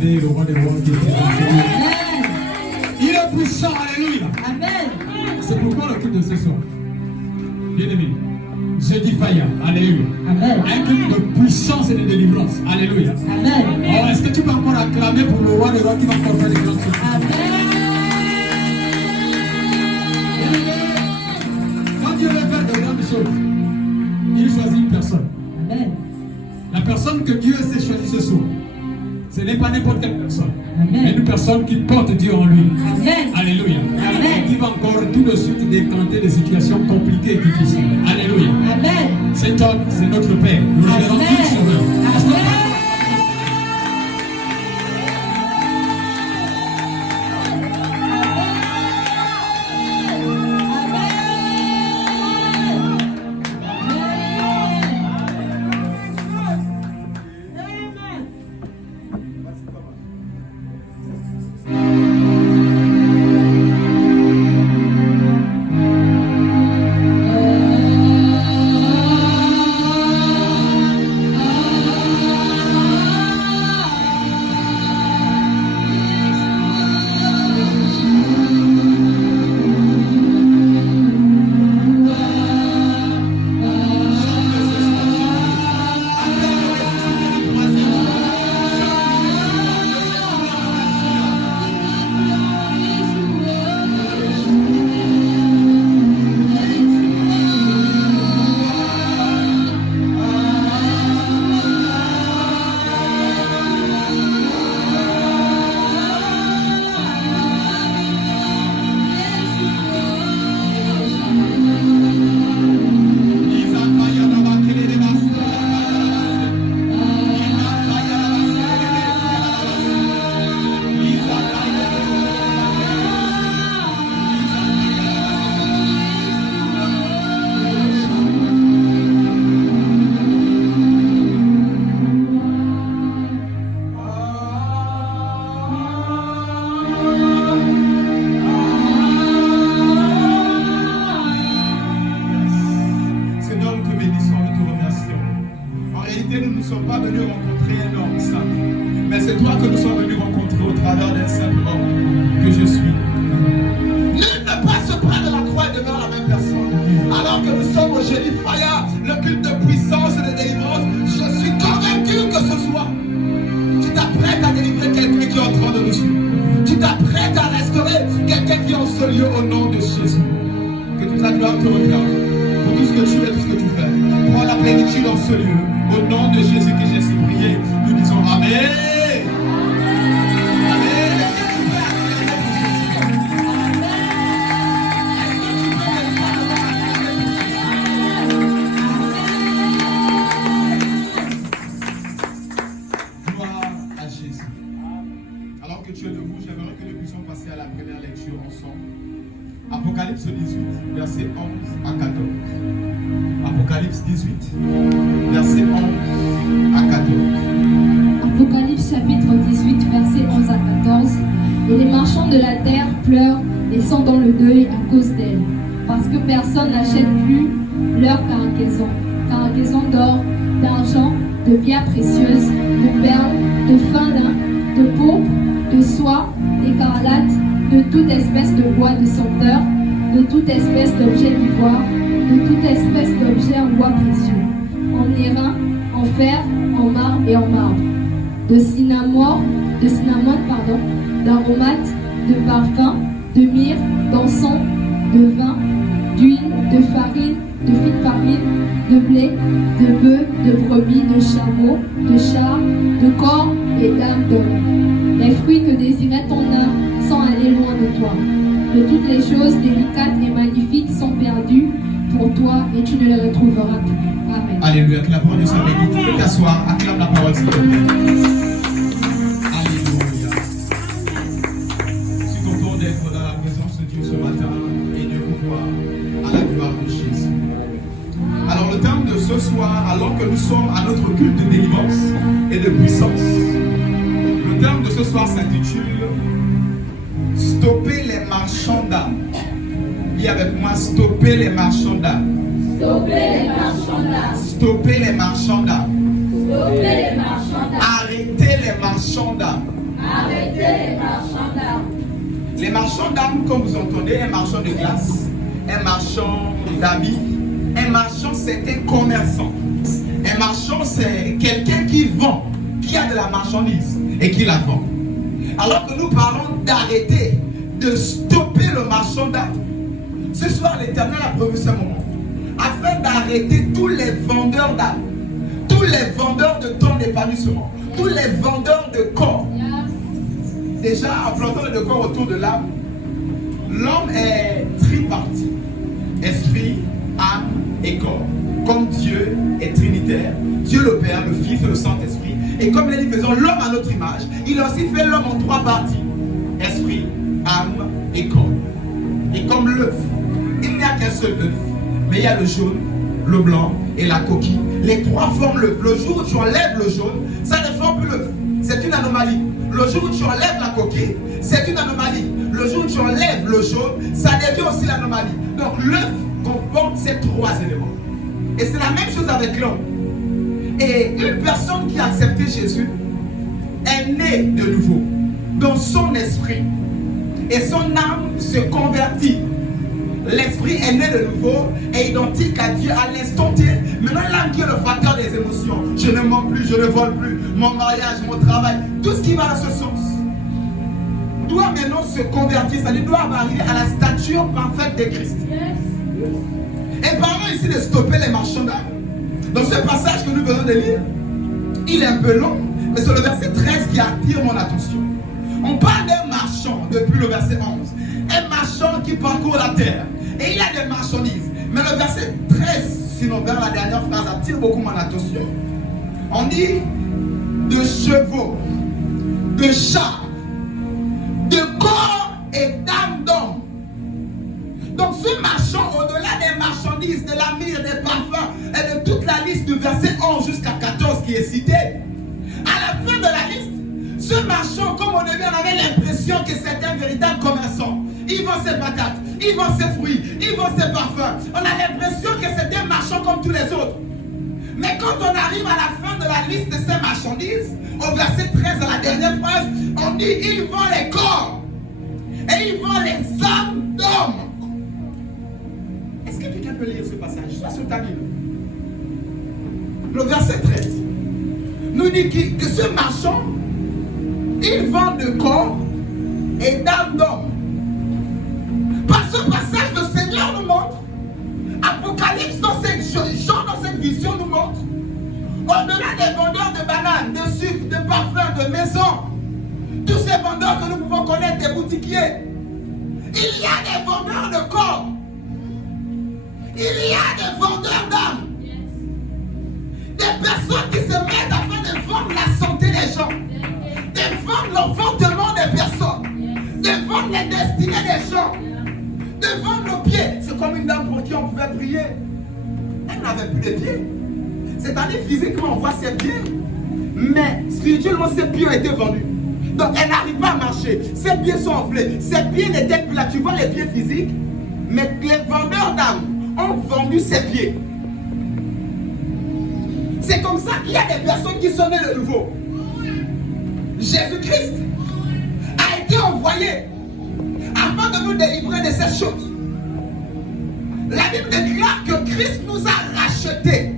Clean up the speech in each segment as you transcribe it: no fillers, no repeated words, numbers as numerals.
acclamer le roi des rois qui est Amen. Il est puissant, alléluia. Amen. C'est pourquoi le culte de ce soir, bien-aimé, jeudi fire, alléluia. Amen. Un culte de puissance et de délivrance, alléluia. Amen. Oh, est-ce que tu peux encore acclamer pour le roi des rois qui va encore faire des grandes choses? Amen. Quand Dieu veut faire de grandes choses, il choisit une personne. Amen. La personne que Dieu s'est choisie ce soir, ce n'est pas n'importe quelle personne, Amen. mais une personne qui porte Dieu en lui. Amen. Alléluia. Amen. Qui va encore tout de suite décanter des situations compliquées et difficiles. Alléluia. Amen. Cet homme, c'est notre Père. Nous le verrons tous sur eux. Amen. Nous ne sommes pas venus rencontrer un homme simple, mais c'est toi que nous sommes venus rencontrer au travers d'un simple homme que je suis. Nul ne peut se prendre la croix et devenir la même personne. Alors que nous sommes au Jeudi Fire, le culte de puissance et de délivrance, je suis convaincu que ce soir, tu t'apprêtes à délivrer quelqu'un qui est en train de nous suivre. Tu t'apprêtes à restaurer quelqu'un qui est en ce lieu au nom de Jésus. Que toute la gloire te regarde pour tout ce que tu es, tout ce que tu fais. Prends la plénitude dans ce lieu. Au nom de Jésus que j'ai ainsi prié, nous disons Amen. Gloire à Jésus. Alors que tu es debout, j'aimerais que nous puissions passer à la première lecture ensemble. Apocalypse 18, versets 11 à 14. Apocalypse 18, versets 11 à 14. Apocalypse chapitre 18, versets 11 à 14. Et les marchands de la terre pleurent et sont dans le deuil à cause d'elle, parce que personne n'achète plus leur cargaison d'or, d'argent, de pierres précieuses, de perles, de fin lin, de pourpre, de soie, d'écarlate, de toute espèce de bois de senteur, de toute espèce d'objet d'ivoire, de toute espèce d'objet en bois précieux, en airain, en fer, en marbre et en marbre, de cinnamon, d'aromates, de parfums, de myrrhe, d'encens, de vin, d'huile, de farine, de fine farine, de blé, de bœufs, de brebis, de chameaux, de chars, de corps et d'âmes d'hommes. Les fruits que désirait ton âme sans aller loin de toi. De toutes les choses délicates et magnifiques sont perdues pour toi et tu ne les retrouveras plus. Amen. Alléluia, que la parole de Dieu soit bénie. Tu peux t'asseoir, acclame la parole s'il te plaît. Alléluia. Je suis content d'être dans la présence de Dieu ce matin et de vous voir à la gloire de Jésus. Alors le thème de ce soir, alors que nous sommes à notre culte de délivrance et de puissance, le thème de ce soir s'intitule Stopper les marchands d'âmes. Dis avec moi, stopper les marchands d'âmes. Stopper les marchands d'âmes. Stopper les marchands d'âmes. Stopper les marchands d'âmes. Arrêtez les marchands d'âmes. Un marchand d'âme, comme vous entendez, un marchand de glace, un marchand d'habits, un marchand c'est un commerçant. Un marchand c'est quelqu'un qui vend, qui a de la marchandise et qui la vend. Alors que nous parlons d'arrêter, de stopper le marchand d'âme. Ce soir, l'Éternel a prévu ce moment afin d'arrêter tous les vendeurs d'âme, tous les vendeurs de ton épanouissement, tous les vendeurs de corps. Déjà, en plantant le corps autour de l'âme, l'homme est tripartite, esprit, âme et corps. Comme Dieu est trinitaire, Dieu le Père, le Fils et le Saint-Esprit. Et comme il a dit, faisons l'homme à notre image, il a aussi fait l'homme en 3 parties. Esprit, âme et corps. Et comme l'œuf, il n'y a qu'un seul œuf. Mais il y a le jaune, le blanc et la coquille. Les 3 forment l'œuf. Le jour où tu enlèves le jaune, ça ne forme plus l'œuf. C'est une anomalie. Le jour où tu enlèves la coquille, c'est une anomalie. Le jour où tu enlèves le jaune, ça devient aussi l'anomalie. Donc l'œuf comporte ces 3 éléments. Et c'est la même chose avec l'homme. Et une personne qui a accepté Jésus est née de nouveau dans son esprit. Et son âme se convertit. L'esprit est né de nouveau et identique à Dieu à l'instant T. Maintenant, l'âme qui est le facteur des émotions. Je ne mens plus, je ne vole plus. Mon mariage, mon travail, tout ce qui va dans ce sens doit maintenant se convertir. Ça doit arriver à la stature parfaite de Christ. Et parlons ici de stopper les marchands d'âme. Dans ce passage que nous venons de lire, il est un peu long, mais c'est le verset 13 qui attire mon attention. On parle d'un marchand depuis le verset 11. Un marchand qui parcourt la terre. Et il a des marchandises. Mais le verset 13, sinon vers la dernière phrase, attire beaucoup mon attention. On dit de chevaux, de chats, de corps et d'âme d'homme. Donc ce marchand, au-delà des marchandises, de la myrrhe, des parfums et de toute la liste du verset 11 jusqu'à 14 qui est citée, à la fin de la liste, ce marchand, comme au début, on avait l'impression que c'était un véritable commerçant. Il vend ses patates, il vend ses fruits, il vend ses parfums. On a l'impression que c'était un marchand comme tous les autres. Mais quand on arrive à la fin de la liste de ces marchandises, au verset 13, à la dernière phrase, on dit il vend les corps et il vend les âmes d'hommes. Est-ce que quelqu'un peut lire ce passage? Soit sur ta Bible. Le verset 13 nous dit que ce marchand, il vend de corps et d'âme d'homme. Par ce passage, le Seigneur nous montre, Apocalypse dans cette Jean dans cette vision nous montre, au-delà des vendeurs de bananes, de sucre, de parfums, de maisons, tous ces vendeurs que nous pouvons connaître, des boutiquiers, il y a des vendeurs de corps, il y a des vendeurs d'âme, des personnes qui se mettent afin de vendre la santé des gens, de vendre l'enfantement des personnes, de vendre les destinées des gens, de vendre nos pieds. C'est comme une dame pour qui on pouvait prier. Elle n'avait plus de pieds. C'est-à-dire physiquement on voit ses pieds, mais spirituellement ses pieds ont été vendus. Donc elle n'arrive pas à marcher. Ses pieds sont enflés. Ses pieds n'étaient plus là. Tu vois les pieds physiques, mais les vendeurs d'âme ont vendu ses pieds. C'est comme ça qu'il y a des personnes qui sont nées de nouveau. Jésus-Christ a été envoyé afin de nous délivrer de ces choses. La Bible déclare que Christ nous a rachetés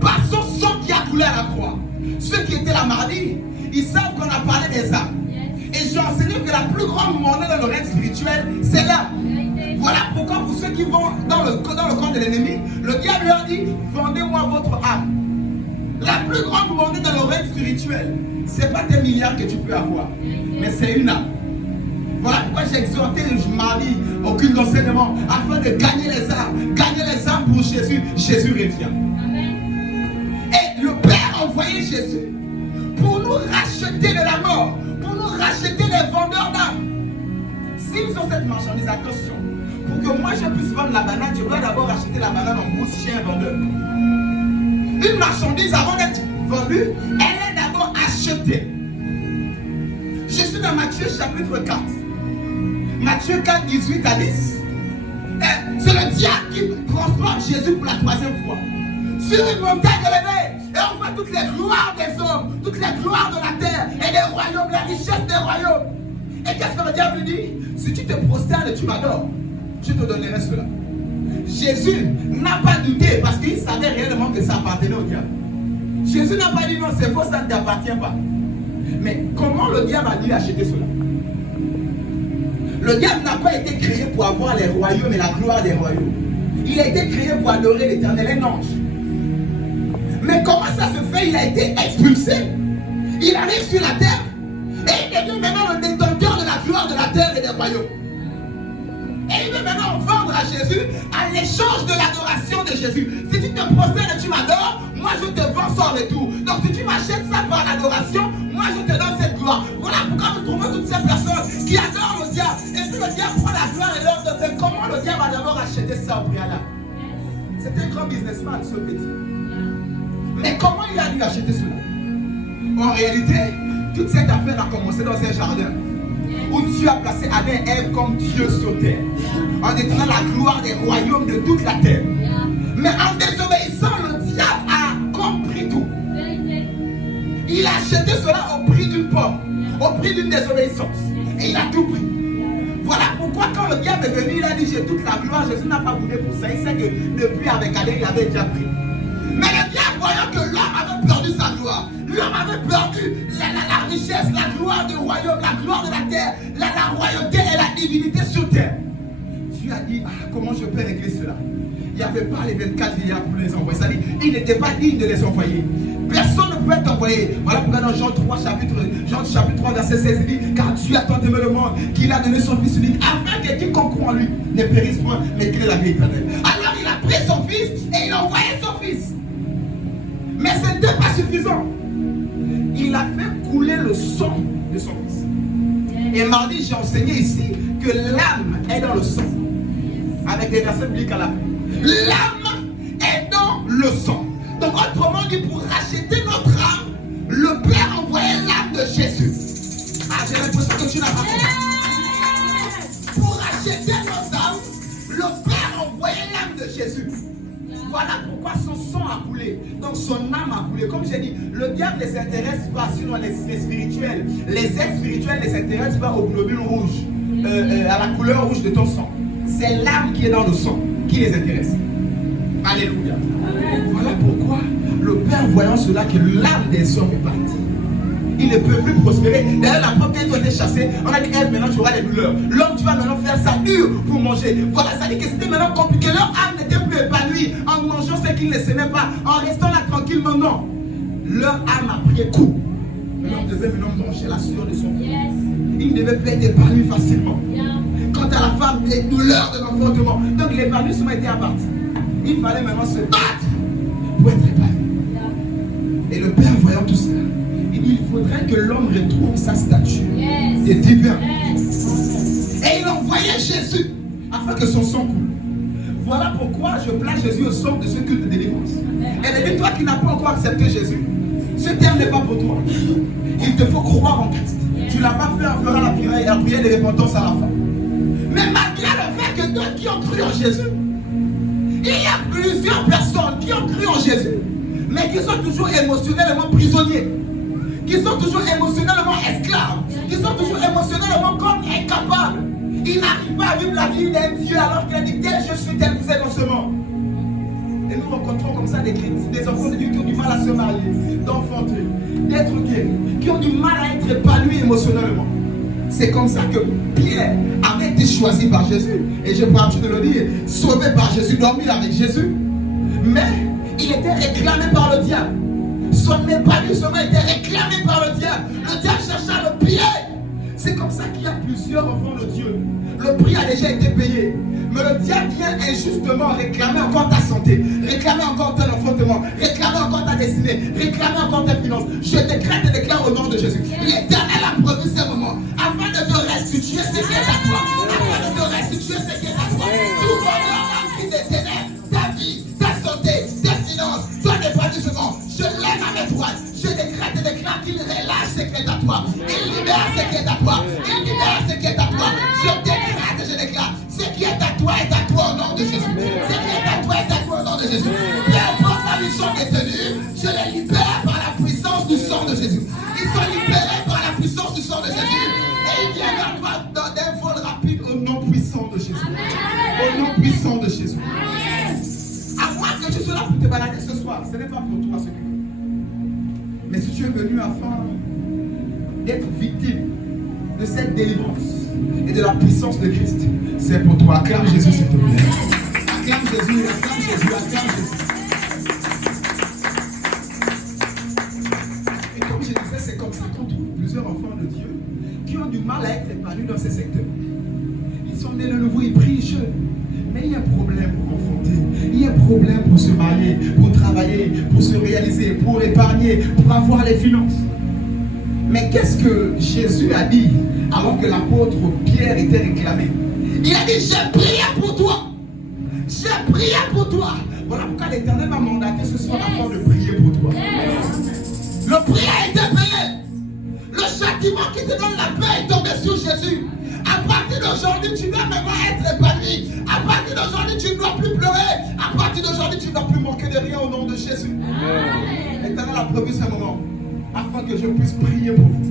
par son sang qui a coulé à la croix. Ceux qui étaient là mardi, ils savent qu'on a parlé des âmes. Et j'ai enseigné que la plus grande monnaie dans le règne spirituel, c'est l'âme. Voilà pourquoi pour ceux qui vont dans le camp de l'ennemi, le diable leur dit, vendez-moi votre âme. La plus grande monnaie dans le règne spirituel, ce n'est pas tes milliards que tu peux avoir, mais c'est une âme. Voilà pourquoi j'ai exhorté mardi au culte d'enseignement afin de gagner les âmes pour Jésus. Jésus revient. Et le Père a envoyé Jésus pour nous racheter de la mort, pour nous racheter des vendeurs d'âmes. S'ils ont cette marchandise, attention, pour que moi je puisse vendre la banane, je dois d'abord acheter la banane en brousse chez un vendeur. Une marchandise, avant d'être vendue, elle est d'abord achetée. Je suis dans Matthieu chapitre 4. Matthieu 4, 18 à 10. C'est le diable qui transporte Jésus pour la 3e fois. Sur une montagne élevée. Et on voit toutes les gloires des hommes, toutes les gloires de la terre et des royaumes, la richesse des royaumes. Et qu'est-ce que le diable dit? Si tu te prosternes et tu m'adores, je te donnerai cela. Jésus n'a pas douté parce qu'il savait réellement que ça appartenait au diable. Jésus n'a pas dit non, c'est faux, ça ne t'appartient pas. Mais comment le diable a dû acheter cela? Le diable n'a pas été créé pour avoir les royaumes et la gloire des royaumes. Il a été créé pour adorer l'Éternel, un ange. Mais comment ça se fait? Il a été expulsé. Il arrive sur la terre et il devient maintenant le détenteur de la gloire de la terre et des royaumes. Et il veut maintenant vendre à Jésus à l'échange de l'adoration de Jésus. Si tu te prosternes et tu m'adores, moi je te vends ça en retour. Donc si tu m'achètes ça par l'adoration, moi je te donne cette gloire. Voilà pourquoi nous trouvons toutes ces personnes qui adorent le diable. Et puis le diable prend la gloire et leur donne. Comment le diable a d'abord acheté ça au préalable? C'est un grand businessman, ce petit. Mais comment il a dû acheter cela? En réalité, toute cette affaire a commencé dans un jardin où Dieu a placé Adam et Ève comme Dieu sur terre, en détenant la gloire des royaumes de toute la terre. Mais en désobéissant, le diable a compris tout. Il a acheté cela au prix d'une pomme, au prix d'une désobéissance. Et il a tout pris. Voilà pourquoi quand le diable est venu, il a dit j'ai toute la gloire. Jésus n'a pas voulu pour ça. Il sait que depuis avec Adam, il avait déjà pris. Mais le diable, voyant que l'homme avait perdu sa gloire, l'homme avait perdu la richesse, la gloire du royaume, la gloire de la terre, la royauté et la divinité sur terre. Dieu a dit, comment je peux régler cela? Il n'y avait pas les 24 milliards pour les envoyer. C'est-à-dire, il n'était pas digne de les envoyer. Personne ne pouvait t'envoyer. Voilà pourquoi dans Jean chapitre 3, verset 16, il dit, car Dieu a tant aimé le monde qu'il a donné son Fils unique, afin que quiconque croit en lui ne périsse point, mais qu'il ait la vie éternelle. Alors il a pris son Fils et il a envoyé son Fils. Mais ce n'était pas suffisant. Il a fait couler le sang de son Fils. Et mardi, j'ai enseigné ici que l'âme est dans le sang. Avec des versets bibliques à la fin. L'âme est dans le sang. Donc autrement dit, pour racheter notre âme, le Père a envoyé l'âme de Jésus. J'ai l'impression que tu n'as pas compris. Pour racheter notre âme, le Père a envoyé l'âme de Jésus. Voilà pourquoi son sang a coulé. Donc son âme a coulé. Comme j'ai dit, le diable ne s'intéresse pas sinon les spirituels. Les êtres spirituels ne s'intéressent pas aux globules rouges, à la couleur rouge de ton sang. C'est l'âme qui est dans le sang qui les intéresse. Alléluia. Voilà pourquoi le Père, voyant cela, que l'âme des hommes est partie. Il ne peut plus prospérer. D'ailleurs, la preuve qu'ils ont été chassés, on a dit, maintenant tu auras des douleurs. L'homme, tu vas maintenant faire sa hure pour manger. Voilà, ça dit que c'était maintenant compliqué. Leur âme n'était plus épanouie en mangeant ce qu'ils ne s'aimaient pas, en restant là tranquillement. Non. Leur âme a pris un coup. L'homme devait maintenant manger la sueur de son corps. Il ne devait plus être épanoui facilement. Quant à la femme, les douleurs de l'enfantement. Donc l'épanouissement était à partir. Il fallait maintenant se battre pour être épanoui. Et le Père, voyant tout cela, il faudrait que l'homme retrouve sa stature de divin. Et il envoyait Jésus afin que son sang coule. Voilà pourquoi je place Jésus au centre de ce culte de délivrance. Et dis toi qui n'as pas encore accepté Jésus, ce terme n'est pas pour toi. Il te faut croire en Christ. Tu ne l'as pas fait en faisant la prière de repentance à la fin. Mais malgré le fait que d'autres qui ont cru en Jésus, il y a plusieurs personnes qui ont cru en Jésus, mais qui sont toujours émotionnellement prisonniers, qui sont toujours émotionnellement esclaves, qui sont toujours émotionnellement comme incapables. Ils n'arrivent pas à vivre la vie d'un Dieu alors qu'il a dit tel je suis, tel vous êtes dans ce monde. Et nous rencontrons comme ça des enfants de Dieu qui ont du mal à se marier, d'enfanter, d'être gays, qui ont du mal à être épanouis émotionnellement. C'est comme ça que Pierre avait été choisi par Jésus. Et j'ai pas l'habitude de le dire, sauvé par Jésus, dormi avec Jésus. Mais il était réclamé par le diable. Son épanouissement était réclamé par le diable. Le diable cherchait à le piller. C'est comme ça qu'il y a plusieurs enfants de Dieu. Le prix a déjà été payé. Mais le diable vient injustement réclamer encore ta santé, réclamer encore ton enfantement, réclamer encore ta destinée, réclamer encore tes finances. Je décrète et déclare au nom de Jésus. L'Éternel a prévu ces moments afin de te restituer ce qui est à toi. Afin de te restituer ce qui est à toi. Tout bonheur, l'esprit des ténèbres, ta vie, ta santé, tes finances, ton épanouissement. Je lève à mes droites. Je décrète et déclare qu'il relâche ce qui est à toi. Il libère ce qui est à toi. Il libère ce qui est à toi. Je décrète et je déclare. Ce qui est à toi au nom de Jésus. Ce qui est à toi au nom de Jésus. Peu importe la mission détenue, je les libère par la puissance du sang de Jésus. Ils sont libérés par la puissance du sang de Jésus. Et ils viennent ce n'est pas pour toi ce que. Mais si tu es venu afin d'être victime de cette délivrance et de la puissance de Christ, c'est pour toi. Acclame Jésus, s'il te plaît. Acclame Jésus, acclame Jésus, acclame Jésus. Et comme je disais, c'est comme ça qu'on trouve plusieurs enfants de Dieu qui ont du mal à être épanouis dans ces secteurs. Ils sont nés de nouveau, ils prient jeunes. Mais il y a un problème pour enfanter, il y a un problème pour se marier, pour travailler, pour se réaliser, pour épargner, pour avoir les finances. Mais qu'est-ce que Jésus a dit alors que l'apôtre Pierre était réclamé? Il a dit, j'ai prié pour toi. J'ai prié pour toi. Voilà pourquoi l'Éternel m'a mandaté ce soir afin de prier pour toi. Le prix a été payé. Le châtiment qui te donne la paix est tombé sur Jésus. À partir d'aujourd'hui, tu dois maintenant être épanoui. À partir d'aujourd'hui, tu ne dois plus pleurer. À partir d'aujourd'hui, tu ne dois plus manquer de rien au nom de Jésus. L'Éternel a prévu ce moment afin que je puisse prier pour vous.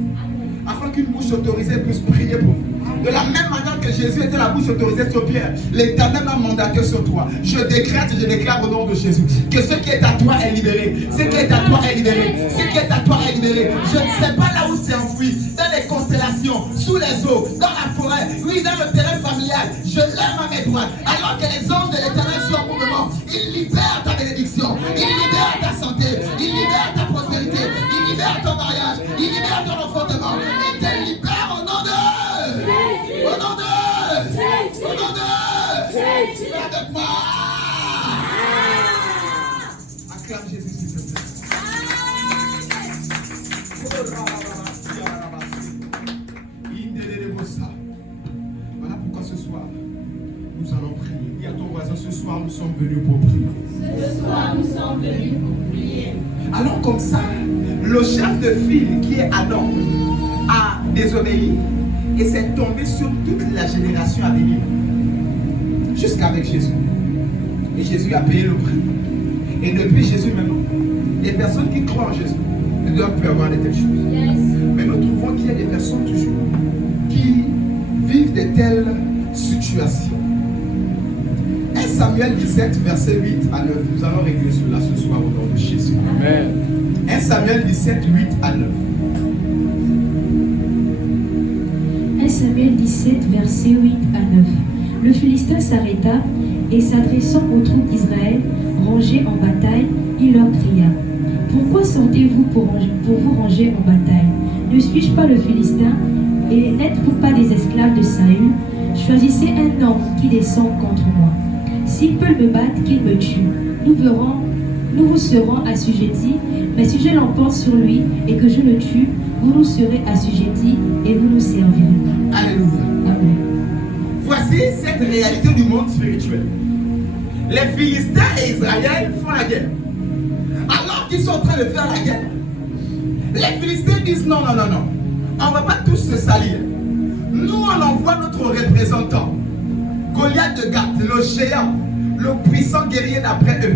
Afin qu'une bouche autorisée puisse prier pour vous. De la même manière que Jésus était la bouche autorisée sur Pierre, l'Éternel m'a mandaté sur toi. Je décrète et je déclare au nom de Jésus que ce qui est à toi est libéré. Ce qui est à toi est libéré. Ce qui est à toi est libéré. Je ne sais pas là où c'est enfoui, dans les constellations, sous les eaux, dans la forêt, oui, dans le terrain familial. Je lève ma main droite. Alors que les anges de l'Éternel sont en mouvement, ils libèrent ta bénédiction, ils libèrent ta santé, ils libèrent ta prospérité, ils libèrent ton mariage, ils libèrent ton enfantement. Ils te libèrent au nom de... Au nom de... Au nom de... Viens avec moi. Acclame Jésus, s'il te plaît. Voilà pourquoi ce soir, nous allons prier. Dis à ton voisin, ce soir, nous sommes venus pour prier. Ce soir, nous sommes venus pour prier. Alors comme ça, le chef de file qui est Adam a désobéi et s'est tombé sur toute la génération à venir. Jusqu'avec Jésus. Et Jésus a payé le prix. Et depuis Jésus maintenant, les personnes qui croient en Jésus ne doivent plus avoir de telles choses. Mais nous trouvons qu'il y a des personnes toujours qui vivent de telles situations. 1 Samuel 17, verset 8 à 9. Nous allons régler cela ce soir au nom de Jésus. Amen. 1 Samuel 17, 8 à 9. 1 Samuel 17, verset 8 à 9. Le Philistin s'arrêta et s'adressant aux troupes d'Israël, rangées en bataille, il leur cria: pourquoi sortez-vous pour vous ranger en bataille? Ne suis-je pas le Philistin et n'êtes-vous pas des esclaves de Saül? Choisissez un homme qui descend contre moi. S'il peut me battre, qu'il me tue. Nous vous serons assujettis, mais si je l'emporte sur lui et que je le tue, vous nous serez assujettis et vous nous servirez. Alléluia. Amen. Voici cette réalité du monde spirituel. Les Philistins et Israël font la guerre. Alors qu'ils sont en train de faire la guerre, les Philistins disent non, non, non, non. On ne va pas tous se salir. Nous, on envoie notre représentant, Goliath de Gath, le géant, le puissant guerrier d'après eux.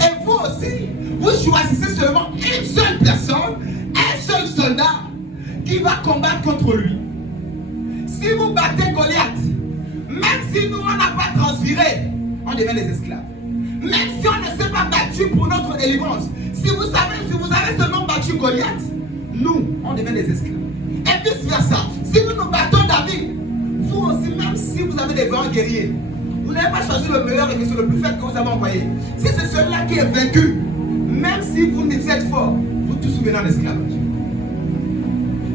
Et vous aussi, vous choisissez seulement une seule personne, un seul soldat qui va combattre contre lui. Si vous battez Goliath, même si nous on n'a pas transpiré, on devient des esclaves. Même si on ne s'est pas battu pour notre délivrance, si vous avez seulement battu Goliath, nous, on devient des esclaves. Et vice versa. Si nous nous battons David, vous aussi, même si vous avez des grands guerriers, vous n'avez pas choisi le meilleur et le plus faible que vous avez envoyé. Si c'est celui-là qui est vaincu, même si vous êtes fort, vous tous souvenez en esclavage.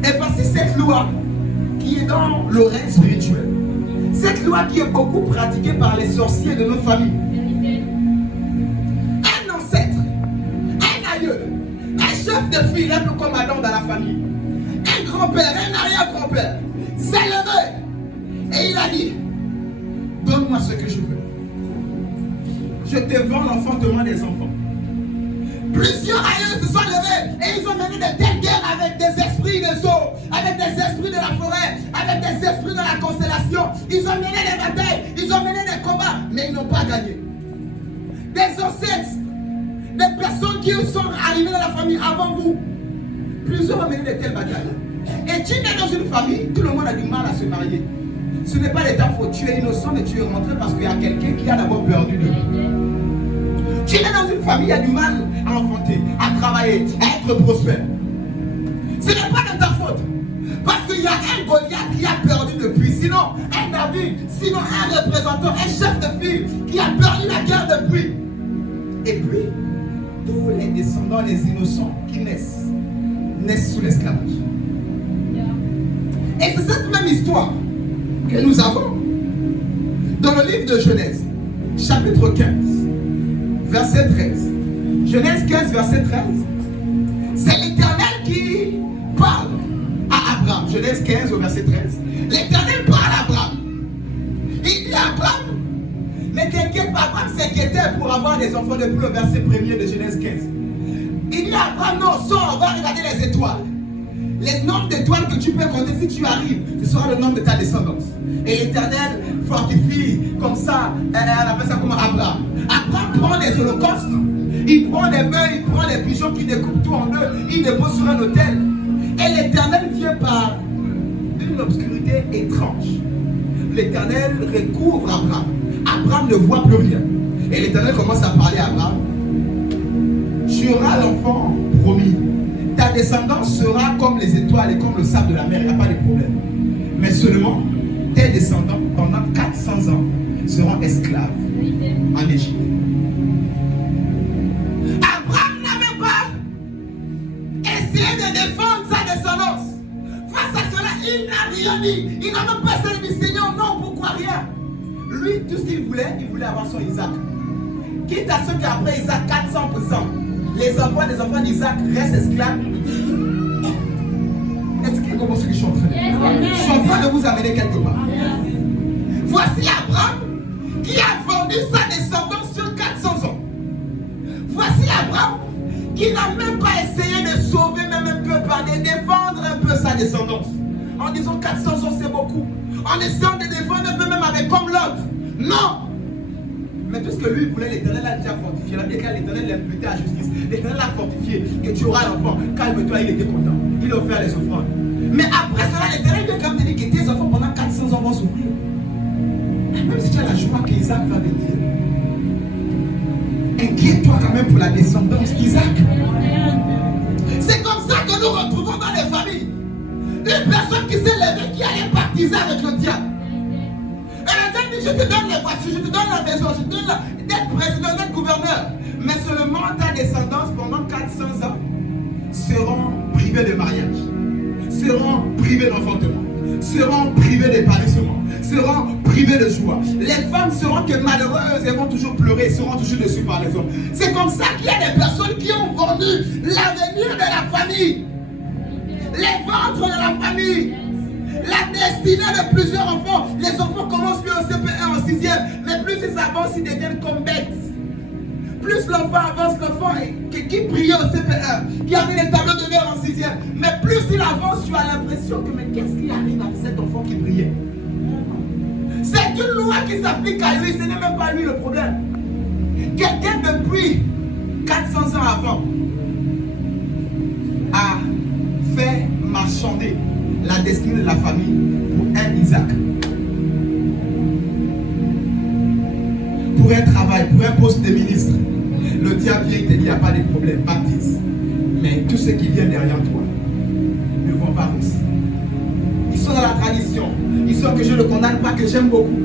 Et voici cette loi qui est dans le règne spirituel. Cette loi qui est beaucoup pratiquée par les sorciers de nos familles. Un ancêtre, un aïeux, un chef de file, un commandant dans la famille, un grand-père, un arrière-grand-père s'est levé et il a dit: donne-moi ce que je veux. Je te vends l'enfantement des enfants. Plusieurs aïeux se sont levés et ils ont mené de telles guerres avec des esprits des eaux, avec des esprits de la forêt, avec des esprits de la constellation. Ils ont mené des batailles, ils ont mené des combats, mais ils n'ont pas gagné. Des ancêtres, des personnes qui sont arrivées dans la famille avant vous, plusieurs ont mené de telles batailles. Et tu nais dans une famille, tout le monde a du mal à se marier. Ce n'est pas de ta faute, tu es innocent, mais tu es rentré parce qu'il y a quelqu'un qui a d'abord perdu de lui. Tu es dans une famille, il y a du mal à enfanter, à travailler, à être prospère. Ce n'est pas de ta faute. Parce qu'il y a un Goliath qui a perdu depuis. Sinon, un David, sinon un représentant, un chef de file qui a perdu la guerre depuis. Et puis, tous les descendants, les innocents qui naissent sous l'esclavage. Et c'est cette même histoire que nous avons dans le livre de Genèse, chapitre 15, verset 13. Genèse 15, verset 13. C'est l'Éternel qui parle à Abraham. Genèse 15, au verset 13. L'Éternel parle à Abraham. Il dit à Abraham, mais t'inquiète pas, Abraham s'inquiétait pour avoir des enfants depuis le verset 1er de Genèse 15. Il dit à Abraham, non, sors, on va regarder les étoiles. Les nombres d'étoiles que tu peux compter, si tu arrives, ce sera le nombre de ta descendance. Et l'Éternel fortifie comme ça, elle appelle ça comme Abraham. Abraham prend des holocaustes, il prend des bœufs, il prend des pigeons qui découpent tout en deux, il dépose sur un autel. Et l'Éternel vient par une obscurité étrange. L'Éternel recouvre Abraham. Abraham ne voit plus rien. Et l'Éternel commence à parler à Abraham. Tu auras l'enfant promis. Ta descendance sera comme les étoiles et comme le sable de la mer. Il n'y a pas de problème. Mais seulement, tes descendants, pendant 400 ans, seront esclaves en Égypte. Abraham n'avait pas essayé de défendre sa descendance. Face à cela, il n'a rien dit. Il n'a même pas essayé de dire, Seigneur, non, pourquoi rien? Lui, tout ce qu'il voulait avoir son Isaac. Quitte à ce qu'après Isaac, 400%, les enfants d'Isaac restent esclaves. Est-ce qu'il y a comment ce que je suis en train de dire? Je suis en train de vous amener quelque part. Voici Abraham qui a vendu sa descendance sur 400 ans. Voici Abraham qui n'a même pas essayé de sauver même un peu, par de défendre un peu sa descendance. En disant 400 ans c'est beaucoup. En essayant de défendre un peu même avec comme l'autre. Non! Mais tout ce que lui voulait, l'Éternel a déjà fortifié. La déclare, l'Éternel l'a imputé à justice. L'Éternel a fortifié que tu auras l'enfant. Calme-toi, il était content. Il a offert les offrandes. Mais après cela, l'Éternel vient quand même te dire que tes enfants pendant 400 ans vont souffrir. Même si tu as la joie qu'Isaac va venir, inquiète-toi quand même pour la descendance d'Isaac. C'est comme ça que nous retrouvons dans les familles une personne qui s'est levée, qui allait baptiser avec le diable. Et le diable dit, je te donne les voitures, je te donne la maison, je te donne d'être président, d'être gouverneur. Mais seulement ta descendance pendant 400 ans seront privés de mariage, seront privés d'enfantement, seront privés d'épanouissement, seront privés de joie. Les femmes seront que malheureuses, elles vont toujours pleurer, seront toujours dessus par les hommes. C'est comme ça qu'il y a des personnes qui ont vendu l'avenir de la famille, les ventres de la famille, la destinée de plusieurs enfants. Les enfants commencent plus au CP1 en 6e, mais plus ils avancent, ils deviennent comme bêtes. Plus l'enfant avance, l'enfant qui priait au CP1, qui avait les tableaux de verre en 6e, mais plus il avance, tu as l'impression que mais qu'est-ce qui arrive avec cet enfant qui priait? C'est une loi qui s'applique à lui, ce n'est même pas lui le problème. Quelqu'un depuis 400 ans avant a fait marchander la destinée de la famille pour un Isaac. Pour un travail, pour un poste de ministre. Le diable vient et te dit, il n'y a pas de problème, baptise. Mais tous ceux qui viennent derrière toi ne vont pas réussir. Ils sont dans la tradition. Ils sont que je ne condamne pas, que j'aime beaucoup.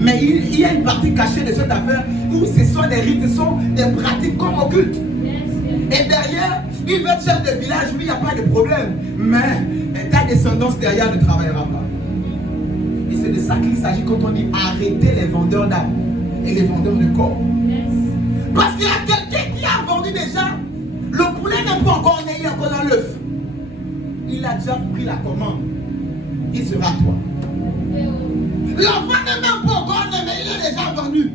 Mais il y a une partie cachée de cette affaire où ce sont des rites, ce sont des pratiques comme occultes. Et derrière, il veut être chef de village, lui, il n'y a pas de problème. Mais ta descendance derrière ne travaillera pas. Et c'est de ça qu'il s'agit quand on dit arrêter les vendeurs d'âme et les vendeurs de corps. Parce qu'il y a quelqu'un qui a vendu déjà, le poulet n'est pas encore né, il est encore dans l'œuf. Il a déjà pris la commande. Il sera toi. L'enfant n'est même pas encore né, mais il est déjà vendu.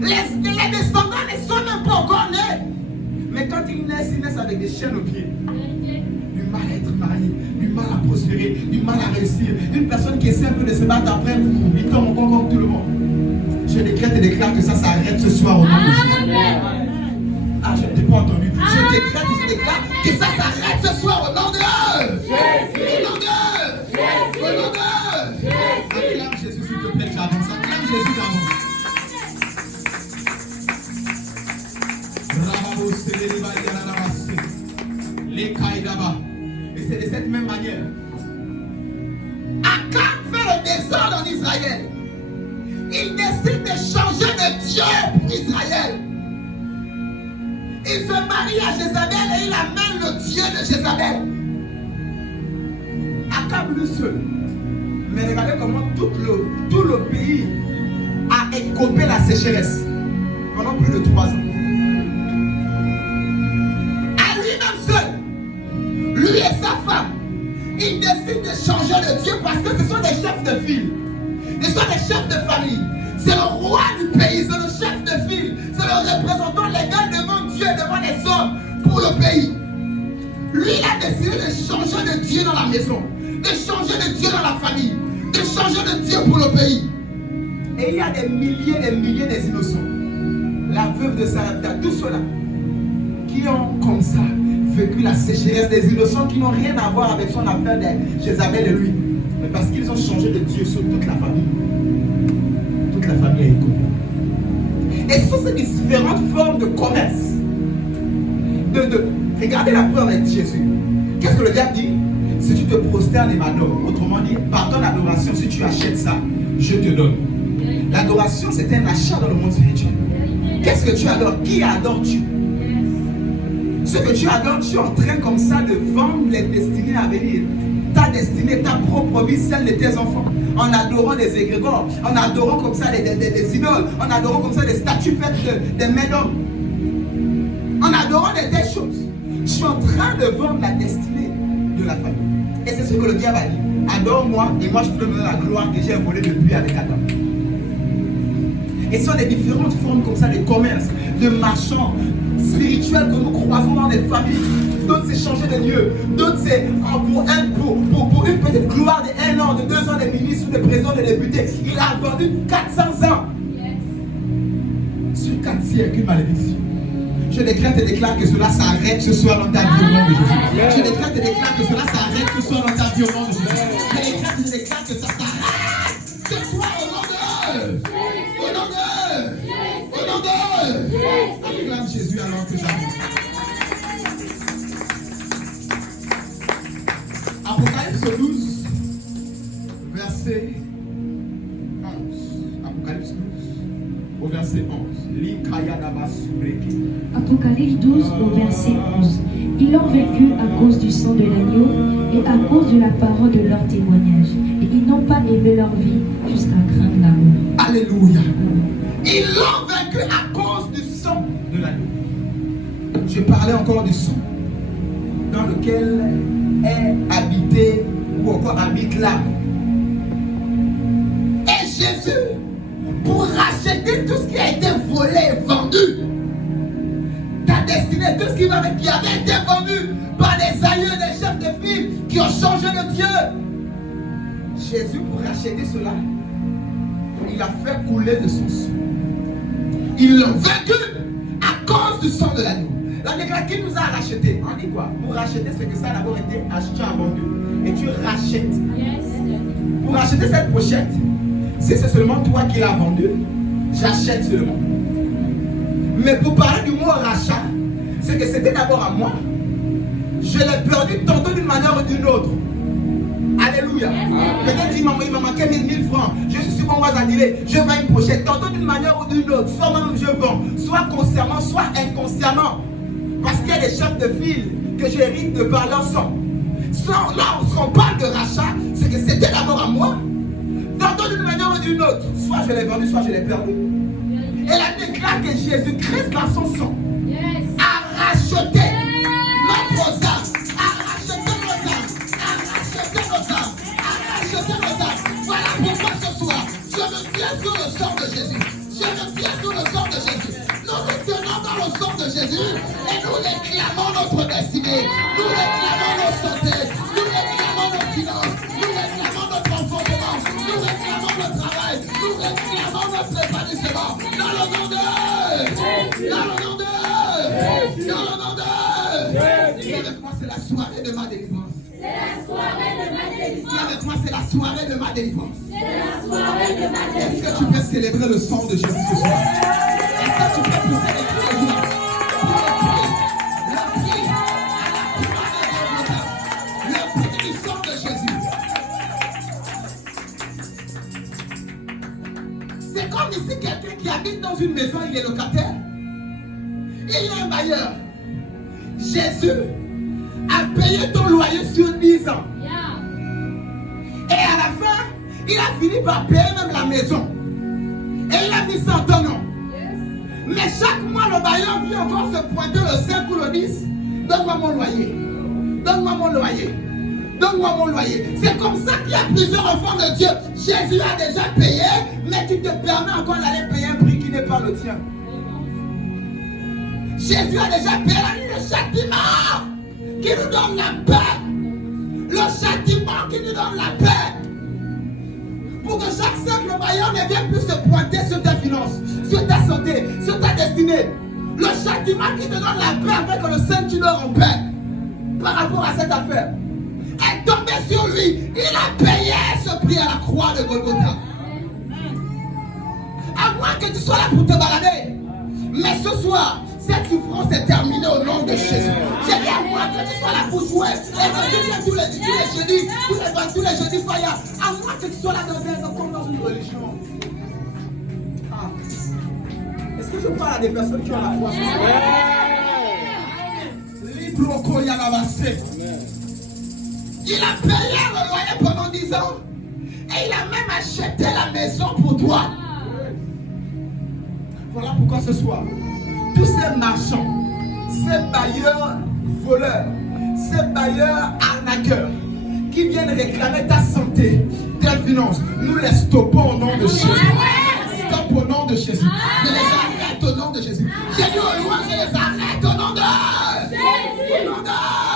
Les descendants ne sont même pas encore nés. Mais quand ils naissent avec des chaînes aux pieds. Du mal à être marié, du mal à prospérer, du mal à réussir. Une personne qui essaie un peu de se battre après, il tombe encore comme tout le monde. Je décrète et déclare que ça s'arrête ce soir au nom de Jésus. Ah, je ne t'ai pas entendu. Je décrète et je déclare que ça s'arrête ce soir au nom de Jésus. Au nom de Jésus. Au nom de Jésus. Acclame Jésus s'il te plaît, j'avance. Acclame Jésus d'avance. Et c'est de cette même manière. Akab fait le désordre en Israël. Il décide de changer de Dieu pour Israël. Il se marie à Jézabel et il amène le Dieu de Jézabel. Akab lui seul. Mais regardez comment tout le pays a écopé la sécheresse pendant plus de 3 ans. À lui-même seul, lui et sa femme, ils décident de changer de Dieu parce que ce sont des chefs de file. Ce sont des chefs de famille. C'est le roi du pays, c'est le chef de file, c'est le représentant légal devant Dieu, devant les hommes pour le pays. Lui, il a décidé de changer de Dieu dans la maison, de changer de Dieu dans la famille, de changer de Dieu pour le pays. Et il y a des milliers des innocents. La veuve de Sarepta, tous ceux-là qui ont comme ça vécu la sécheresse, des innocents qui n'ont rien à voir avec son affaire de Jézabel et lui. Mais parce qu'ils ont changé de Dieu sur toute la famille. Toute la famille est écopée. Et sur ces différentes formes de commerce, regardez la preuve avec Jésus. Qu'est-ce que le diable dit? Si tu te prosternes et m'adores, autrement dit, par ton adoration, si tu achètes ça, je te donne. L'adoration, c'est un achat dans le monde spirituel. Qu'est-ce que tu adores? Qui adores-tu? Ce que tu adores, tu es en train comme ça de vendre les destinées à venir. Ta destinée, ta propre vie, celle de tes enfants. En adorant les égrégores, en adorant comme ça des idoles, en adorant comme ça des statues faites des mains d'hommes. En adorant des choses. Je suis en train de vendre la destinée de la famille. Et c'est ce que le diable a dit. Adore-moi et moi je te donnerai la gloire que j'ai volée depuis avec Adam. Et ce sont des différentes formes comme ça de commerce, de marchands spirituels que nous croisons dans des familles. D'autres c'est changer de lieu, d'autres c'est pour une petite gloire de 1 an, de 2 ans de ministre ou de président, de député. Il a vendu 400 ans. Sur 4 siècles, une malédiction. Je décrète et déclare que cela s'arrête ce soir dans ta vie au nom de Jésus. Je décrète et déclare que cela s'arrête ce soir dans ta vie au nom de Jésus. Je décrète et déclare que ça s'arrête ce soir au nom de Au nom de Au nom de Acclame Jésus alors que j'avance. Apocalypse 12, verset 11. Apocalypse 12, au verset 11. Apocalypse 12 au verset 11. Ils l'ont vaincu à cause du sang de l'agneau et à cause de la parole de leur témoignage. Et ils n'ont pas aimé leur vie jusqu'à craindre la mort. Alléluia. Ils l'ont vaincu à cause du sang de l'agneau. Je parlais encore du sang dans lequel est habité ou encore habite l'âme. Et Jésus, pour racheter tout ce qui a été volé, vendu, ta destinée, tout ce qui avait été vendu par les aïeux, des chefs de file qui ont changé de Dieu. Jésus, pour racheter cela, il a fait couler de son sang. Ils l'ont vaincu à cause du sang de l'agneau. La déclaration qui nous a racheté, on dit quoi? Pour racheter, c'est que ça a d'abord été acheté à vendu. Et tu rachètes. Pour racheter cette pochette, si c'est seulement toi qui l'as vendu, j'achète seulement. Mais pour parler du mot rachat, c'est que c'était d'abord à moi. Je l'ai perdu tantôt d'une manière ou d'une autre. Alléluia. Peut-être il m'a manqué 1000 francs. Je suis sur mon voisin d'îler. Je vends une pochette. Tantôt d'une manière ou d'une autre. Soit même je vends. Soit consciemment, soit inconsciemment. Parce qu'il y a des chefs de file que j'hérite de par leur sang. Là où on parle de rachat, c'est que c'était d'abord à moi. Tantôt d'une manière ou d'une autre. Soit je l'ai vendu, soit je l'ai perdu. Et la déclare que Jésus-Christ dans son sang a racheté notre âme. A racheté nos âmes. A racheté nos âmes. A racheté nos âmes. Voilà pourquoi ce soir, je me tiens sur le sang de Jésus. Je me tiens sur le sang de Jésus. Nous nous tenons dans le sang de Jésus et nous réclamons notre destinée. Nous réclamons nos santé. Nous réclamons nos finances. Nous réclamons notre enfantement. Nous réclamons notre travail. Nous réclamons notre épanouissement. Dans le nom de Dans le nom de Dans le nom de Dis avec moi, c'est la soirée de ma délivrance. C'est la soirée de ma délivrance. Dis avec moi, c'est la soirée de ma délivrance. C'est la soirée de ma Est-ce délivrance. que tu peux célébrer le sang de Jésus ce soir? Est-ce que tu peux pousser les cris de joie? Pour le prier. une maison, il est locataire. Il est un bailleur. Jésus a payé ton loyer sur 10 ans. Et à la fin, il a fini par payer même la maison. Et il a mis ça en ton nom. Mais chaque mois, le bailleur vient encore se pointer le 5 ou le 10. Donne-moi mon loyer. Donne-moi mon loyer. Donne-moi mon loyer. C'est comme ça qu'il y a plusieurs enfants de Dieu. Jésus a déjà payé, mais tu te permets encore d'aller payer un prix qui n'est pas le tien. Jésus a déjà payé le châtiment qui nous donne la paix. Le châtiment qui nous donne la paix. Pour que chaque cercle bailleur ne vienne plus se pointer sur tes finances, sur ta santé, sur ta destinée. Le châtiment qui te donne la paix afin que le Seigneur tu dors en paix par rapport à cette affaire est tombé sur lui. Il a payé ce prix à la croix de Golgotha. À moins que tu sois là pour te balader. Mais ce soir, cette souffrance est terminée au nom de Jésus. J'ai dit à moi que tu sois là pour jouer. Et que tu viens tous les jeudis, tous les jeudis fire. À moins que tu sois là comme dans une religion. Ah. Est-ce que je parle à des personnes qui ont la foi ce soir? Il a payé le loyer pendant 10 ans. Et il a même acheté la maison pour toi. Voilà pourquoi ce soir, tous ces marchands, ces bailleurs voleurs, ces bailleurs arnaqueurs qui viennent réclamer ta santé, tes finances, nous les stoppons au nom de Jésus. Stop au nom de Jésus. Je les arrête au nom de Jésus. J'ai dit au loin, je les arrête au nom de Jésus. Au nom de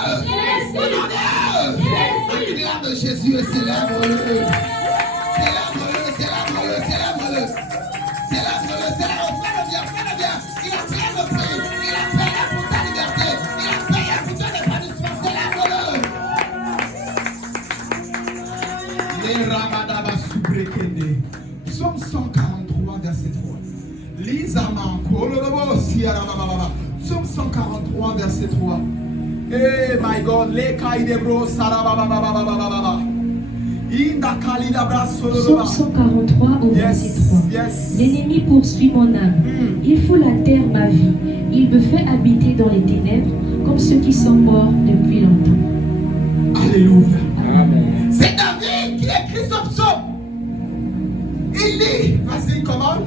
Jésus. Au nom de Jésus. La gloire de Jésus est célèbre-le. Célèbre-le, célèbre-le, célèbre-le. Célèbre-le, célèbre-le. Fais-le bien, fais-le bien. Il a payé le prix. Il a payé pour ta liberté. Il a payé pour ton épanouissement. Célèbre-le. Les Ramadaba Subrekende. Psaume 143, verset 3. Psaume 143, verset 3. Hey my God, les Kaidebro Sarabababababababa. Psaume 143 au verset 3. L'ennemi poursuit mon âme. Il fout la terre ma vie. Il me fait habiter dans les ténèbres comme ceux qui sont morts depuis longtemps. Alléluia. Amen. C'est David qui écrit ce psaume. Il dit, vas-y, commande.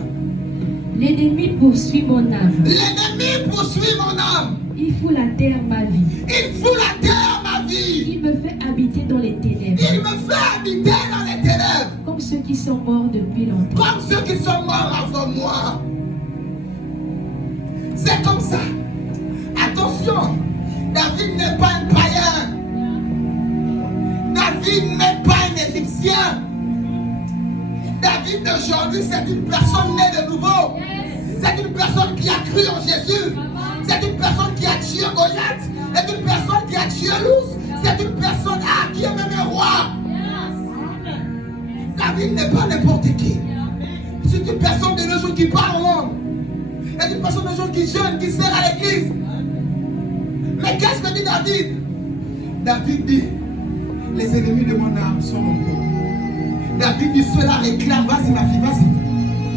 L'ennemi poursuit mon âme. L'ennemi poursuit mon âme. Il fout la terre ma vie. Il fout la terre ma vie. Il me fait habiter dans les ténèbres. Il me fait habiter dans les ténèbres. Comme ceux qui sont morts depuis longtemps. Comme ceux qui sont morts avant moi. C'est comme ça. Attention, David n'est pas un païen. David n'est pas un Égyptien. David d'aujourd'hui, c'est une personne née de nouveau. C'est une personne qui a cru en Jésus. C'est une personne qui a tué Goliath. C'est une personne qui a tué l'ours. C'est une personne qui est même un roi. David n'est pas n'importe qui. C'est une personne de nos jours qui parle au monde. C'est une personne de nos jours qui jeûne, qui sert à l'église. Mais qu'est-ce que dit David? David dit, les ennemis de mon âme sont mon corps. David dit, cela réclame, vas-y ma fille, vas-y.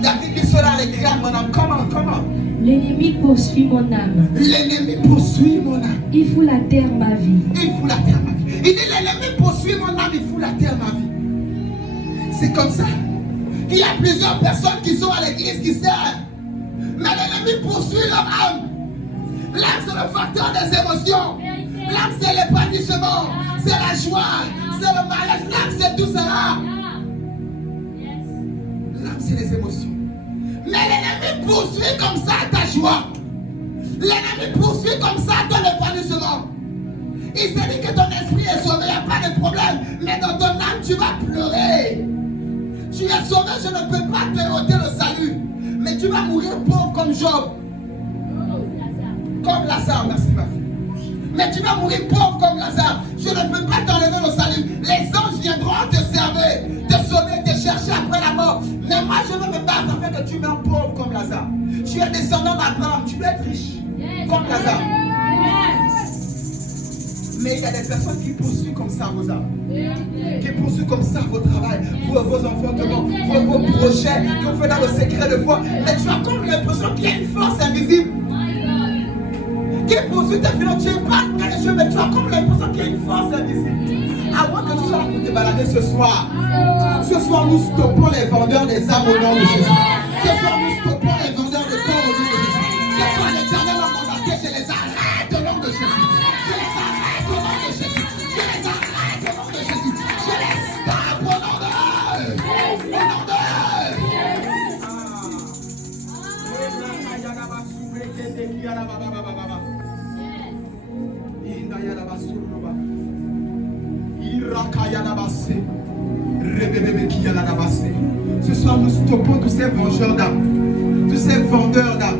David dit, cela réclame mon âme. Comment? L'ennemi poursuit mon âme. L'ennemi poursuit mon âme. Il fout la terre ma vie. Il fout la terre ma vie. Il dit, l'ennemi poursuit mon âme, il fout la terre ma vie. C'est comme ça qu'il y a plusieurs personnes qui sont à l'église, qui servent. Mais l'ennemi poursuit leur âme. L'âme, c'est le facteur des émotions. L'âme, c'est l'épanouissement. C'est la joie. C'est le mariage. L'âme, c'est tout cela. L'âme, c'est les émotions. Mais l'ennemi poursuit comme ça ta joie. L'ennemi poursuit comme ça ton épanouissement. Il s'est dit que ton esprit est sauvé, il n'y a pas de problème. Mais dans ton âme, tu vas pleurer. Tu es sauvé, je ne peux pas te ôter le salut. Mais tu vas mourir pauvre comme Job. Comme Lazare, merci ma fille. Mais tu vas mourir pauvre comme Lazare. Je ne peux pas t'enlever le salut. Les anges viendront te servir, te sauver, te chercher après la mort. Mais moi, je veux me battre afin que tu meurs pauvre comme Lazare. Tu es descendant d'Abraham, tu veux être riche comme Lazare. Mais il y a des personnes qui poursuivent comme ça vos âmes. Qui poursuivent comme ça vos travail, vos enfantements, vos projets que vous faites dans le secret de foi. Mais tu as comme l'impression qu'il y a une force invisible qui poursuit tes finances. Tu n'es pas dans les yeux, mais tu as comme l'impression qu'il y a une force invisible. Avant que tu sois en train de te balader ce soir, nous stoppons les vendeurs des âmes au nom de Jésus. Ce soir, nous stoppons les vendeurs de corps au nom de Jésus. Ce soir, l'Éternel m'a mandaté, je les arrête au nom de Jésus. Je les arrête au nom de Jésus. Je les arrête au nom de Jésus. Je les stoppe au nom de Au nom de Ce soir, nous stoppons tous ces vengeurs d'âmes, tous ces vendeurs d'âmes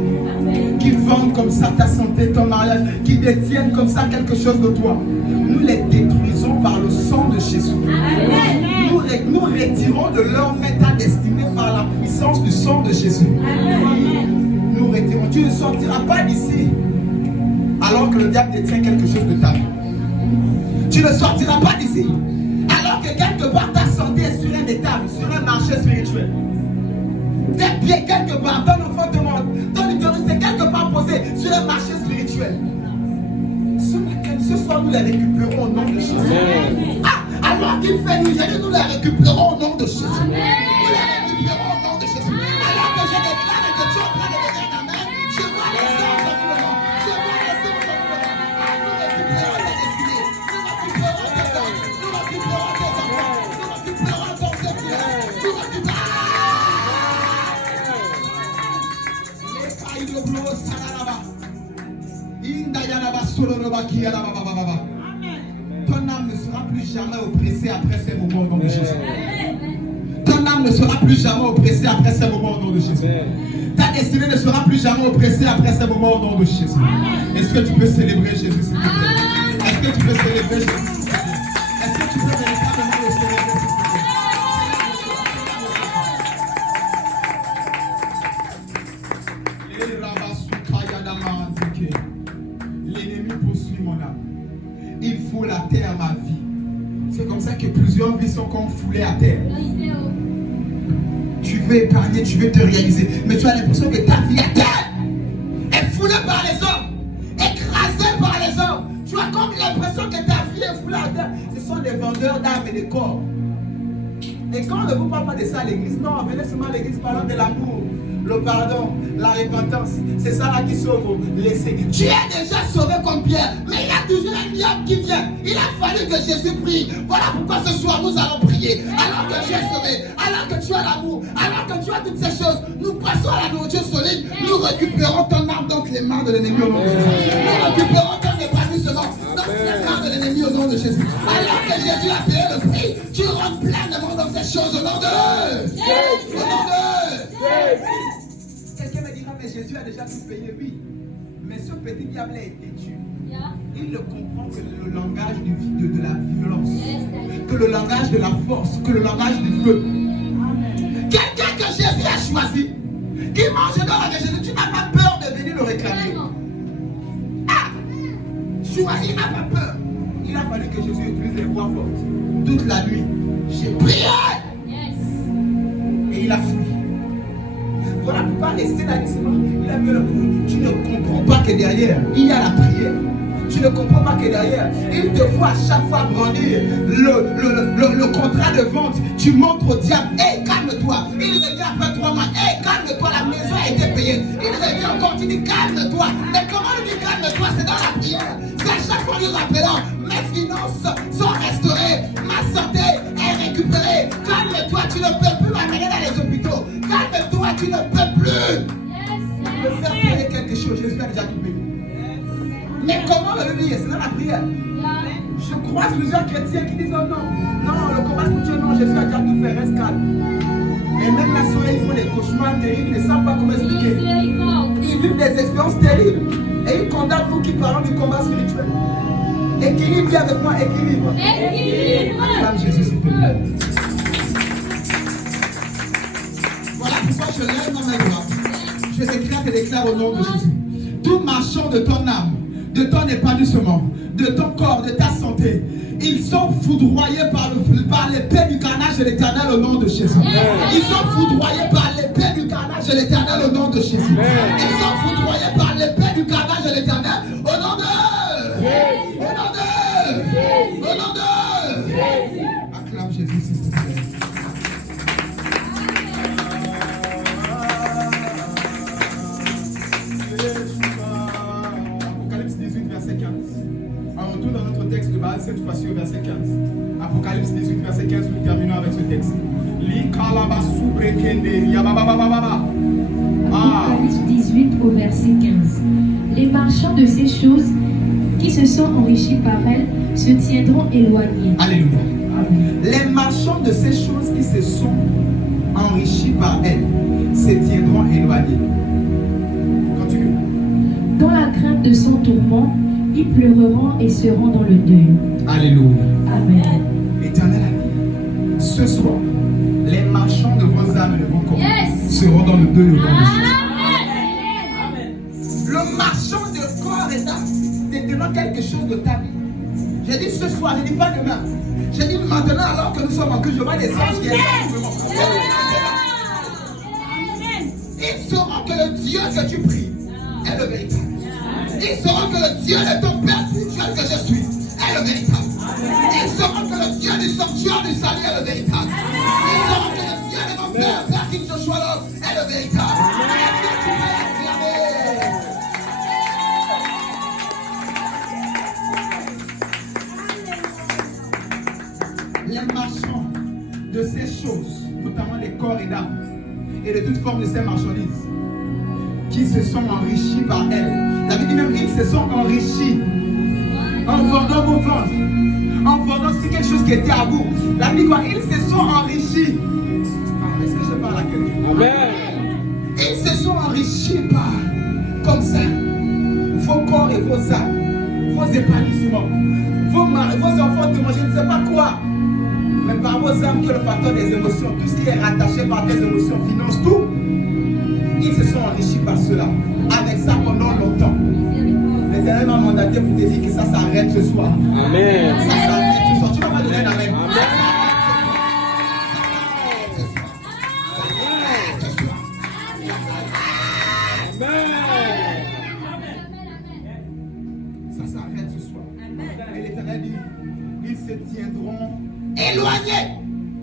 qui vendent comme ça ta santé, ton mariage, qui détiennent comme ça quelque chose de toi. Nous les détruisons par le sang de Jésus. Nous retirons de leur état destiné par la puissance du sang de Jésus. Nous retirons. Tu ne sortiras pas d'ici alors que le diable détient quelque chose de ta vie. Tu ne sortiras pas d'ici alors que quelque part ta santé est sur un état, sur un marché spirituel. Tes pieds quelque part, ton enfant demande, ton utérus est quelque part posé sur un marché spirituel. Ce soir, nous les récupérons au nom de Jésus. Alors qu'il fait nous aider, nous les récupérons au nom de Jésus. Nous les récupérons au nom de Jésus. Alors que je déclare que tu es en train de donner ta main, je vois les hommes dans le monde. Je vois les hommes dans le monde. Nous récupérons ta destinée. Nous récupérons tes dons. Nous récupérons tes enfants. Nous récupérons ton secret. Nous récupérons. Ton âme ne sera plus jamais oppressée après ces moments au nom de Jésus. Ton âme ne sera plus jamais oppressée après ces moments au nom de Jésus. Ta destinée ne sera plus jamais oppressée après ces moments au nom de Jésus. Est-ce que tu peux célébrer Jésus, s'il te plaît? Est-ce que tu peux célébrer Jésus, s'il te plaît? Est-ce que tu peux véritablement le célébrer, s'il te plaît? L'ennemi poursuit mon âme. Il foule à terre ma vie. C'est comme ça que plusieurs vies sont comme foulées à terre. Tu veux épargner, tu veux te réaliser, mais tu as l'impression que ta vie à terre est foulée par les hommes, écrasée par les hommes. Tu as comme l'impression que ta vie est foulée à terre. Ce sont des vendeurs d'âmes et de corps. Et quand on ne vous parle pas de ça à l'église, non, venez seulement à l'église parlant de l'amour, le pardon, la repentance. C'est ça là qui sauve les saints. Tu es déjà sauvé comme Pierre, mais il y a toujours un diable qui vient. Il a fallu que Jésus prie. Voilà pourquoi ce soir nous allons prier. Alors que tu es sauvé, alors que tu as l'amour, alors que tu as toutes ces choses, nous passons à la nourriture solide. Nous récupérons ton âme dans les mains de l'ennemi au nom de Jésus. Nous récupérons ton épanouissement dans les mains de l'ennemi au nom de Jésus. Alors que Jésus a payé le prix, tu rentres pleinement dans ces choses au nom de Jésus. Au nom de Quelqu'un me dira, mais Jésus a déjà tout payé, oui. Mais ce petit diable a été tué. Il ne comprend que le langage de la violence, que le langage de la force, que le langage du feu. Quelqu'un que Jésus a choisi, qui mange dans la Jésus, tu n'as pas peur de venir le réclamer. Choisi, il n'a pas peur. Il a fallu que Jésus utilise les voix fortes. Toute la nuit, j'ai prié. Et il a fui. Voilà pourquoi rester là, il a mis le coup. Tu ne comprends pas que derrière, il y a la prière. Tu ne comprends pas que derrière, il te faut à chaque fois brandir le contrat de vente. Tu montres au diable, hé, calme-toi. Il revient après 3 mois, hé, calme-toi, la maison a été payée. Il revient encore, tu dis calme-toi. Mais comment il dit calme-toi? C'est dans la prière. C'est à chaque fois lui rappelant, mes finances sont restaurées, ma santé est récupérée. Calme-toi, tu ne peux plus m'amener dans les hôpitaux. Calme-toi, tu ne peux plus me faire payer quelque chose. Jésus a déjà tout payé. Mais comment le dire? C'est dans la prière. Je croise plusieurs chrétiens qui disent oh non, non, le combat spirituel, non, Jésus a déjà tout fait, reste calme. Et même la soirée, ils font des cauchemars terribles, ils ne savent pas comment expliquer. Ils vivent des expériences terribles. Et ils condamnent nous qui parlons du combat spirituel. Équilibre, viens avec moi, équilibre. Acclame Jésus, s'il te plaît. Voilà pourquoi je lève dans mes bras. Je déclare et déclare au nom de Jésus. Tout marchand de ton âme, de ton épanouissement, de ton corps, de ta santé. Ils sont foudroyés par l'épée du carnage de l'Éternel au nom de Jésus. Ils sont foudroyés par l'épée du carnage de l'Éternel au nom de Jésus. Ils sont foudroyés par l'épée du carnage de l'Éternel au nom de... Au nom de... Au nom de... Acclame Jésus, s'il te plaît. Apocalypse 18, verset 15. On retourne dans notre texte de base, cette fois-ci au verset 15. Apocalypse 18, verset 15, nous terminons avec ce texte. Apocalypse 18 au verset 15. Les marchands de ces choses qui se sont enrichis par elles se tiendront éloignés. Alléluia. Amen. Les marchands de ces choses qui se sont enrichis par elles se tiendront éloignés. Continue. Dans la crainte de son tourment, ils pleureront et seront dans le deuil. Alléluia. Amen. Éternel ami, ce soir, les marchands de vos âmes et de vos corps seront dans le deuil au nom de Jésus. Le marchand de corps et d'âme détenant quelque chose de ta vie. J'ai dit ce soir, je ne dis pas demain. J'ai dit maintenant alors que nous sommes en Christ, je vois les anges qui sont Ils sauront que le Dieu que tu pries est le véritable. Ils sauront que le Dieu de ton Père spirituel que je suis est le véritable. Ils sauront que le Dieu du sanctuaire du salut est le véritable. Ils sauront que le Dieu de mon Père, Père King Joshua Love, est le véritable. Est-ce que tu peux acclamer? Les marchands de ces choses, notamment les corps et d'âme, et de toute forme de ces marchandises, qui se sont enrichis par elles. La Bible dit même qu'ils se sont enrichis en vendant vos ventes, en vendant c'est quelque chose qui était à vous. La Bible dit quoi? Ils se sont enrichis. Ah, est-ce que je parle à quelqu'un? Amen. Ils se sont enrichis par, comme ça, vos corps et vos âmes, vos épanouissements, vos enfants de manger, je ne sais pas quoi. Mais par vos âmes, qui est le facteur des émotions, tout ce qui est rattaché par tes émotions, finance, tout. Ils se sont enrichis par cela, avec ça pendant longtemps. L'Éternel m'a mandaté pour te dire que ça s'arrête ce soir. Amen. Ça s'arrête ce soir. Tu vas pas donner un amen. Ça s'arrête ce soir. Et l'Éternel dit, ils se tiendront éloignés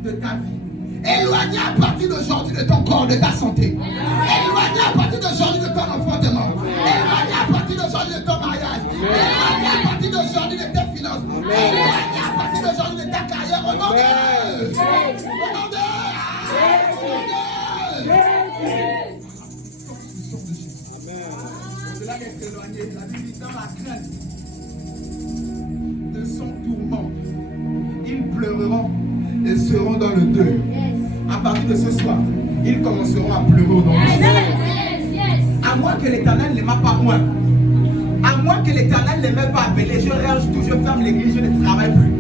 de ta vie. Éloigné à partir d'aujourd'hui de ton corps, de ta santé. Éloigné à partir d'aujourd'hui de ton enfantement. Éloigné à partir d'aujourd'hui de ton mariage. Éloigné à partir d'aujourd'hui de tes finances. Éloigné à partir d'aujourd'hui de ta carrière. Au nom de... Au nom de... Au-delà d'être éloigné, la Bible dit dans la crainte de son tourment, ils pleureront et seront dans le deuil. À partir de ce soir, ils commenceront à pleurer au nom de Jésus. À moins que l'Éternel ne m'a pas moi. À moins que l'Éternel ne m'ait pas appelé, je range tout, je ferme l'église, je ne travaille plus.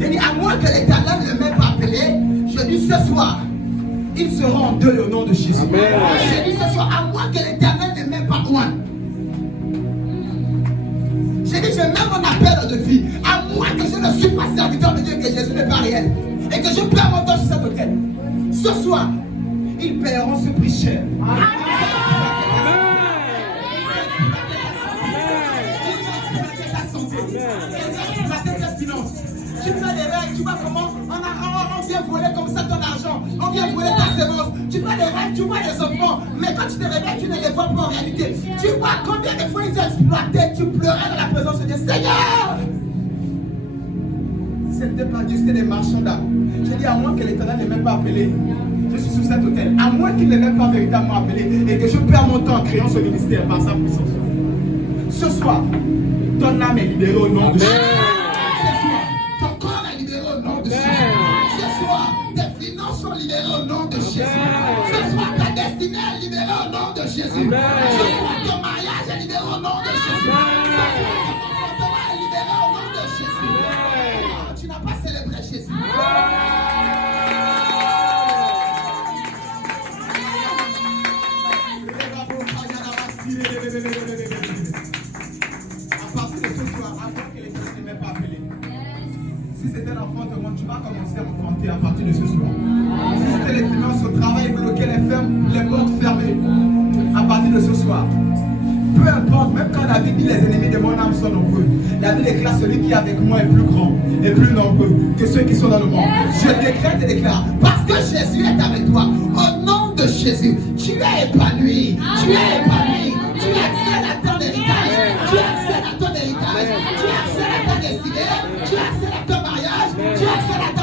Je dis, à moins que l'Éternel ne m'ait pas appelé, je dis ce soir, ils seront en deuil au nom de Jésus. Amen. Je dis ce soir, à moins que l'Éternel ne m'ait pas moi. J'ai dit, je mets mon appel de vie. À moins que je ne suis pas serviteur de Dieu, que Jésus n'est pas réel. Et que je perds mon temps sur cette autel. Ce soir, ils paieront ce prix cher. Tu fais des règles, tu vois comment on vient voler comme ça ton argent, on vient voler ta sémence. Tu fais des règles, tu vois les enfants, mais quand tu te réveilles, tu ne les vois pas en réalité. Tu vois combien de fois ils ont exploité, tu pleurais dans la présence de Dieu. Seigneur! C'était pas Dieu, c'était des marchands d'âme. J'ai dit à moins que l'Éternel ne m'ait pas appelé, je suis sur cet hôtel. À moins qu'il ne m'ait pas véritablement appelé et que je perds mon temps en créant ce ministère par sa puissance. Ce soir, ton âme est libérée au nom de Jésus. Ce soir, ton corps est libéré au nom de Jésus. Ce soir, tes finances sont libérées au nom de Jésus. Ce soir, ta destinée est libérée au nom de Jésus. Ce soir, ton mariage est libéré au nom de Jésus. Ce soir, ton comportement est libéré au nom de Jésus. Tu n'as pas célébré Jésus. enfant te montre, tu vas commencer à enfanter à partir de ce soir. Si c'était les finances au travail bloquées, les portes fermées, à partir de ce soir. Peu importe, même quand la Bible dit les ennemis de mon âme sont nombreux, la Bible déclare celui qui est avec moi est plus grand et plus nombreux que ceux qui sont dans le monde. Je décrète et déclare, parce que Jésus est avec toi, au nom de Jésus, tu es épanoui, tu es épanoui, tu accèdes à ton héritage, tu accèdes à ton héritage, tu accèdes à ta destinée, tu accèdes à ton mariage, tu accèdes à ta